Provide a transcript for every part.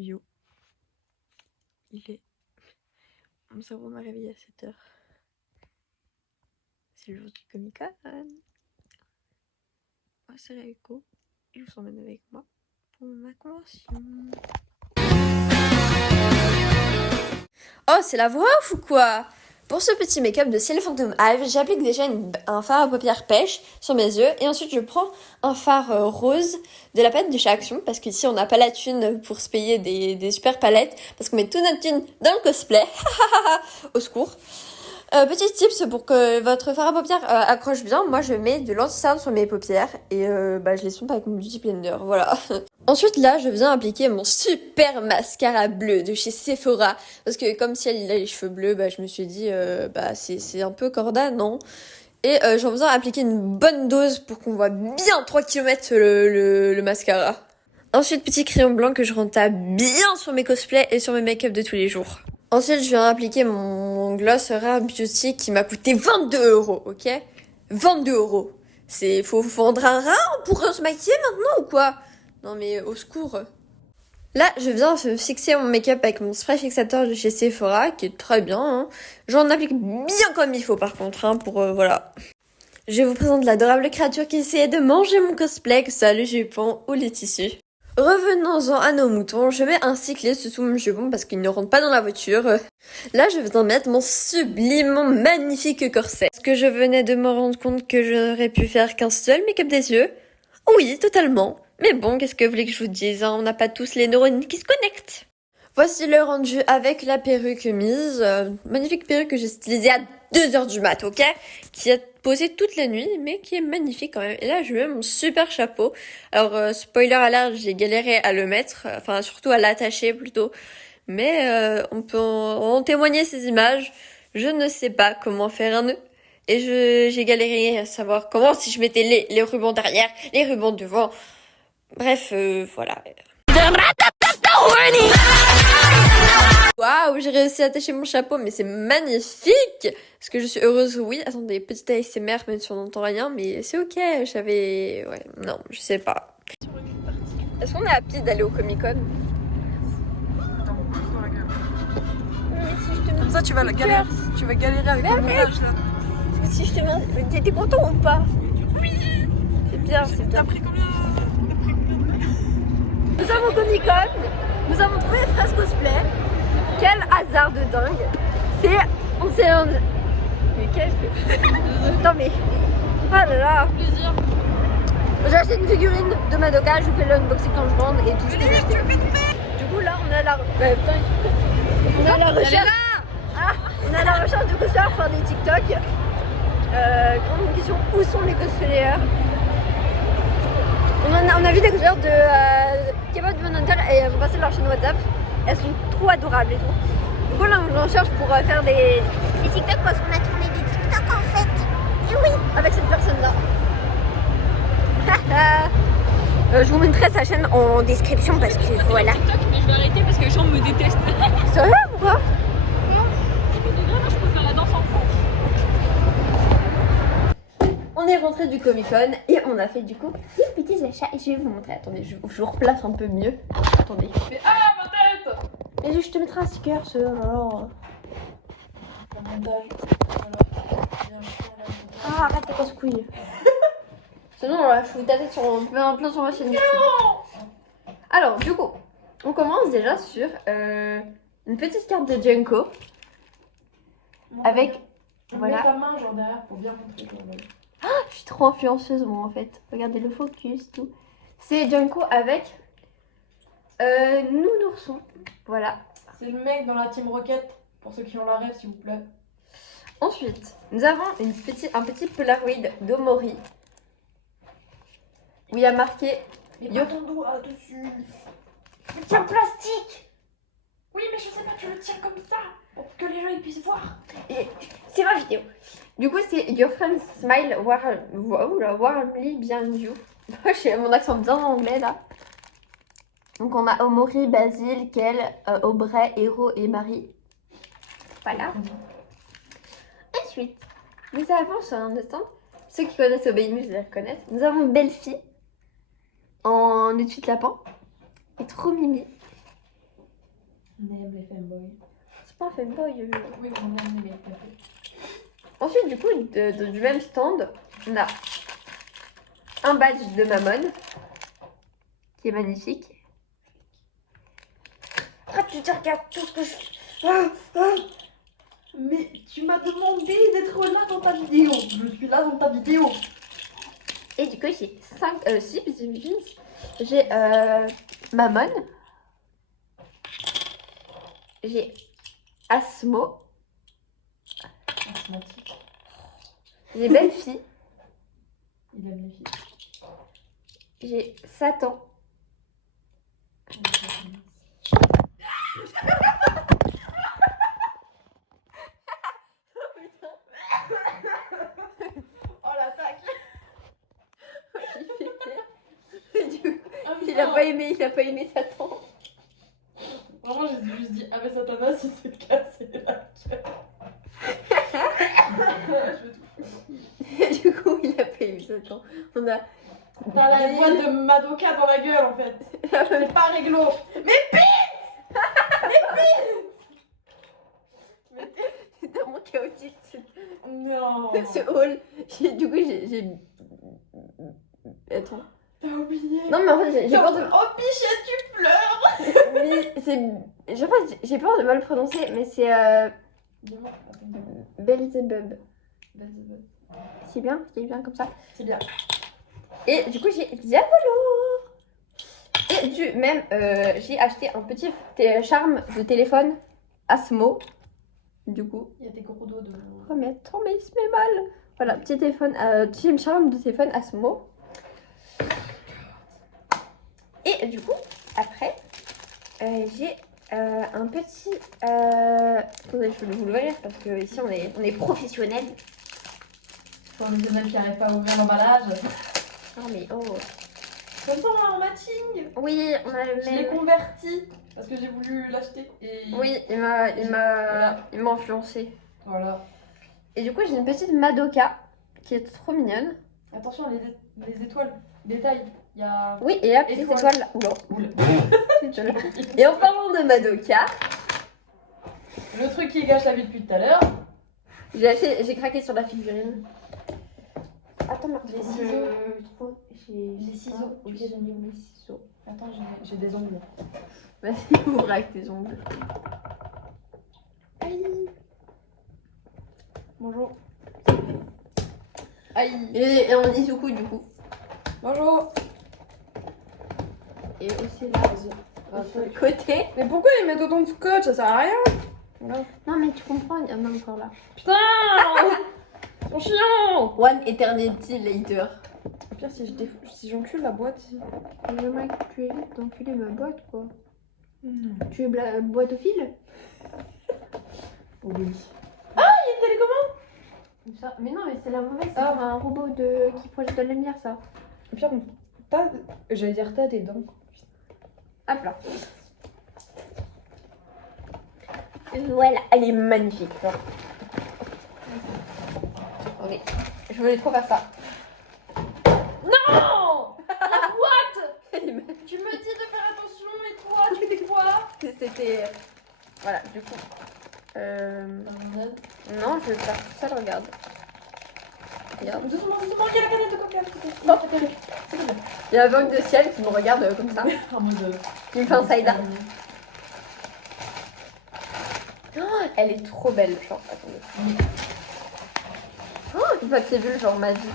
Yo. Mon cerveau m'a réveillé à 7h. C'est le jour du Comic-Con. Moi, c'est Reiko. Et je vous emmène avec moi pour ma convention. Oh, c'est la voix off ou quoi? Pour ce petit make-up de Ciel Phantom Hive, j'applique déjà un fard à paupières pêche sur mes yeux et ensuite je prends un fard rose de la palette de chez Action parce qu'ici on n'a pas la thune pour se payer des super palettes parce qu'on met toute notre thune dans le cosplay. Au secours. Petit tips pour que votre fard à paupières accroche bien, moi je mets de l'anti-cerne sur mes paupières et je les sombre avec mon Beauty Blender, voilà. Ensuite là, je viens appliquer mon super mascara bleu de chez Sephora parce que comme si elle a les cheveux bleus, je me suis dit c'est un peu corda, non? Et j'en besoin appliquer une bonne dose pour qu'on voit bien 3 km le mascara. Ensuite, petit crayon blanc que je rentape bien sur mes cosplays et sur mes make-up de tous les jours. Ensuite, je viens appliquer mon gloss Rare Beauty qui m'a coûté 22€, ok? 22€. Faut vendre un rat pour se maquiller maintenant ou quoi? Non mais au secours. Là, je viens fixer mon make-up avec mon spray fixateur de chez Sephora, qui est très bien, hein. J'en applique bien comme il faut par contre, hein, pour voilà. Je vous présente l'adorable créature qui essayait de manger mon cosplay, que ce soit le jupon ou les tissus. Revenons-en à nos moutons, je mets un cycliste sous mon jupon parce qu'il ne rentre pas dans la voiture. Là, je viens mettre mon sublimement magnifique corset. Est-ce que je venais de me rendre compte que j'aurais pu faire qu'un seul make-up des yeux? Oui, totalement. Mais bon, qu'est-ce que vous voulez que je vous dise, hein, on n'a pas tous les neurones qui se connectent. Voici le rendu avec la perruque mise. Magnifique perruque que j'ai stylisée à 2h du mat, ok? Qui a posé toute la nuit, mais qui est magnifique quand même. Et là, je mets mon super chapeau. Alors, spoiler alert, j'ai galéré à le mettre. Enfin, surtout à l'attacher plutôt. Mais on peut en témoigner ces images. Je ne sais pas comment faire un nœud. Et j'ai galéré à savoir comment, si je mettais les rubans derrière, les rubans devant. Bref, voilà. Waouh, j'ai réussi à attacher mon chapeau, mais c'est magnifique! Est-ce que je suis heureuse? Oui. Attendez, petite ASMR, même si on n'entend rien, mais c'est ok, j'avais... Ouais, non, je sais pas. Est-ce qu'on est rapide d'aller au Comic-Con? Comme ça, tu vas galérer avec le montage là. Si je te demande, t'es content ou pas? Oui! C'est bien, c'est bien. T'as pris combien? Nous sommes au Comic-Con, nous avons trouvé Fraise Cosplay. Quel hasard de dingue! On s'est... Mais qu'est-ce que... Non mais... Oh là là! Plaisir. J'ai acheté une figurine de Madoka, je vous fais l'unboxing quand je rentre et tout ce que j'ai acheté. Du coup là on est à la... on est à la recherche... on est à la recherche de cosplayers pour faire des TikTok. Grande question, où sont les cosplayers? On a vu des cosplayers de K-pop Developmental et elles ont passé leur chaîne WhatsApp. Elles sont trop adorables et tout. Du coup là on cherche pour faire des TikTok parce qu'on a tourné des TikTok en fait. Et oui, avec cette personne là. Je vous mettrai sa chaîne en description parce que voilà. TikTok, mais je vais arrêter parce que les gens me détestent. Sérieux pourquoi? Je préfère la danse en fond. On est rentré du Comic-Con et on a fait du coup des petits achats et je vais vous montrer. Attendez, je vous replace un peu mieux. Attendez. Mais ah, ma tête! Et je te mettrai un sticker ce alors. Le montage. Ah arrête tes casse-couilles. Sinon là, je fous ta tête plein sur ma chaîne. Alors du coup, on commence déjà sur une petite carte de Junko. Avec voilà. Mets ta main genre derrière pour bien montrer. Je suis trop influenceuse moi en fait. Regardez le focus, tout. C'est Junko avec Nounourson. Voilà. C'est le mec dans la Team Rocket, pour ceux qui ont la rêve s'il vous plaît. Ensuite, nous avons un petit Polaroid d'Omori. Où il y a marqué Mais pas ton doigt dessus. Mais tiens, plastique. Oui, mais je sais pas, tu le tiens comme ça pour que les gens ils puissent voir. Et c'est ma vidéo. Du coup, c'est Your Friend Smile Warmly Behind You. J'ai mon accent bien anglais là. Donc on a Omori, Basile, Kel, Aubrey, Hero et Marie. Voilà. Ensuite, nous avons sur un stand, ceux qui connaissent Obéimus la connaissent. Nous avons Belle-Fille en étui de lapin. Et trop mimi. fanboy. C'est pas un fanboy. Oui, mais on aime les mecs café. Ensuite, du coup, du même stand, on a un badge de Mammon qui est magnifique. Ah, tu te regardes tout ce que je fais. Mais tu m'as demandé d'être là dans ta vidéo. Je suis là dans ta vidéo. Et du coup, j'ai 6 petits jeans. J'ai Mammon. J'ai Asmo. Asthmatique. J'ai Belle Fille. Il aime les filles. J'ai Satan. Oh l'attaque. Il a pas aimé Satan. Vraiment, j'ai juste dit ah mais Satanas il s'est cassé la gueule. Je veux tout. Du coup, il a pas aimé Satan. On a. T'as la voix de Madoka dans la gueule en fait. C'est pas réglo. C'est tellement chaotique Non. ce hall. Du coup, j'ai. Attends. T'as oublié. Non, mais en fait, j'ai peur de. Oh Bichette, tu pleures. Mais c'est. J'ai peur de mal prononcer, mais c'est. Dis-moi. Belzebub. C'est bien comme ça. C'est bien. Et du coup, j'ai Diavolo. Et du même, j'ai acheté un petit charme de téléphone Asmo. Du coup. Il y a tes gros dos de. Oh, mais attends, mais il se met mal. Voilà, petit téléphone, petit charme de téléphone Asmo. Et du coup, après, j'ai un petit. Attendez, je vais vous l'ouvrir parce que ici on est professionnels. Pour les élèves qui n'arrivent pas à ouvrir l'emballage. Non mais oh. Comme ça, on l'a en matching. Oui, on a le Je l'ai même. converti parce que j'ai voulu l'acheter. Et... Oui, il m'a influencé. Voilà. Et du coup, j'ai une petite Madoka qui est trop mignonne. Attention, les étoiles. Détail. Il y a. Oui, et la petite Étoile. étoile là. Oula. Oula. Et en parlant de Madoka, Le truc qui gâche la vie depuis tout à l'heure. j'ai craqué sur la figurine. Attends, mais Les ciseaux. Les ciseaux. Ok, j'ai mis mes ciseaux. Attends, j'ai des ongles. Vas-y, ouvre avec tes ongles. Aïe. Bonjour. Aïe. Et on dit Izuku du coup. Bonjour. Et aussi là, sur le côté. Mais pourquoi ils mettent autant de scotch? Ça sert à rien. Voilà. Non, mais tu comprends, il y en a encore là. Putain. Mon chiant. One eternity later. Au pire, si j'encule la boîte. J'aimerais que tu évites d'enculer ma boîte, quoi. Non. Tu es boîte au fil? Oui. Ah, il y a une télécommande. Comme ça. Mais non, mais c'est la mauvaise, c'est Ah. un robot qui projette de la lumière, ça. Au pire, j'allais dire t'as des dents. Hop là. Voilà, elle est magnifique. Genre. Attendez, je voulais trop faire ça. Non. What? Elle est magnifique. Tu me dis de faire attention et toi, tu fais quoi? C'était. Voilà, du coup. Non, je vais faire tout seul, regarde. Regarde. Doucement, quelle est la canette de coca? Il y a un banque de ciel qui me regarde comme ça. En mode. Qui me fait un side-up. Oh, elle est trop belle, genre. Attendez. Oh, une papier bulle, genre ma vie.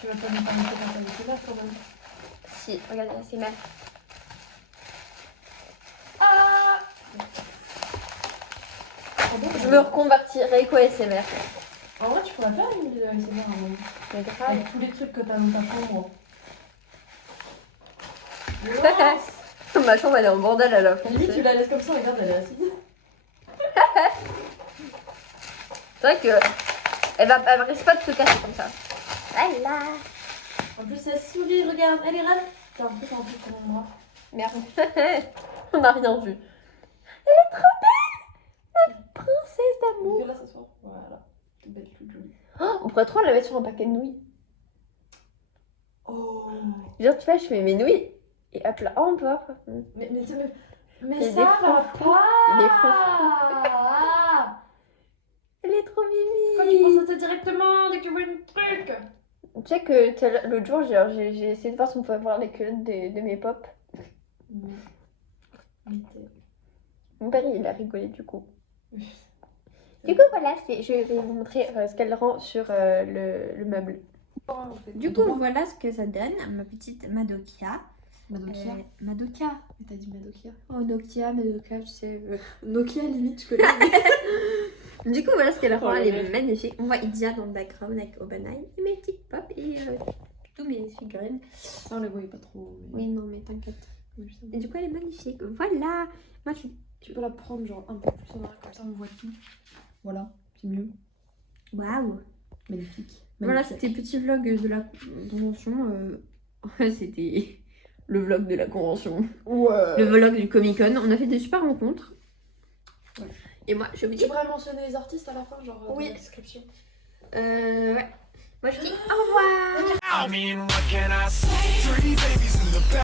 Tu vas pas me parler de là quand même. Si, regardez, c'est mal. Ah. Je me reconvertirai quoi SMR. En vrai, tu pourrais faire une vidéo ASMR un moment. Mais grave. Avec tous les trucs que t'as dans ta chambre. Ma chambre elle est en bordel à la fin. Limite, tu la laisses comme ça, regarde, elle est assise. C'est vrai que elle risque pas de se casser comme ça. Voilà. En plus, elle sourit, regarde, elle est rase. T'as un peu sur mon bras. Merde. On n'a rien vu. Elle est trop belle, notre princesse d'amour. Là, ça sort. Voilà. Toute belle, toute jolie. Oh, on pourrait trop la mettre sur un paquet de nouilles. Oh. Genre tu vois, je mets mes nouilles et hop là. Oh, on peut voir. Mais Et ça des va fois, pas. les froufrous. Elle est trop Pourquoi tu mimi. penses à ça directement dès que tu vois une truc? Tu sais que l'autre jour, j'ai essayé de voir si on pouvait voir les culottes de mes pop. Mon père, il a rigolé du coup. Du coup, voilà, je vais vous montrer ce qu'elle rend sur le meuble. Du coup, voilà ce que ça donne, ma petite Madoka. Madokia. Madoka. T'as dit Madokia? Oh, Madoka, tu sais. Nokia limite, je connais. Du coup, voilà ce qu'elle rend, Oh, elle ouais. est magnifique. On voit Idia dans le background avec Obanai et mes petites pop et tous mes figurines. Ça, on les voyait pas trop. Oui, non, mais t'inquiète. Oui, je sais. Et du coup, elle est magnifique. Voilà. Moi, Tu peux la prendre genre un peu plus en arrière, comme ça on voit tout. Voilà, c'est mieux. waouh. Magnifique. Voilà, Magnifique. c'était petit vlog de la convention. C'était le vlog de la convention. Ouais. Le vlog du Comic Con. On a fait des super rencontres. Ouais. Et moi, je vous dis. Tu pourrais mentionner les artistes à la fin, genre dans Oui. la description. Ouais. Moi, je vous dis au revoir. I mean, what can I say? 3 babies in the back.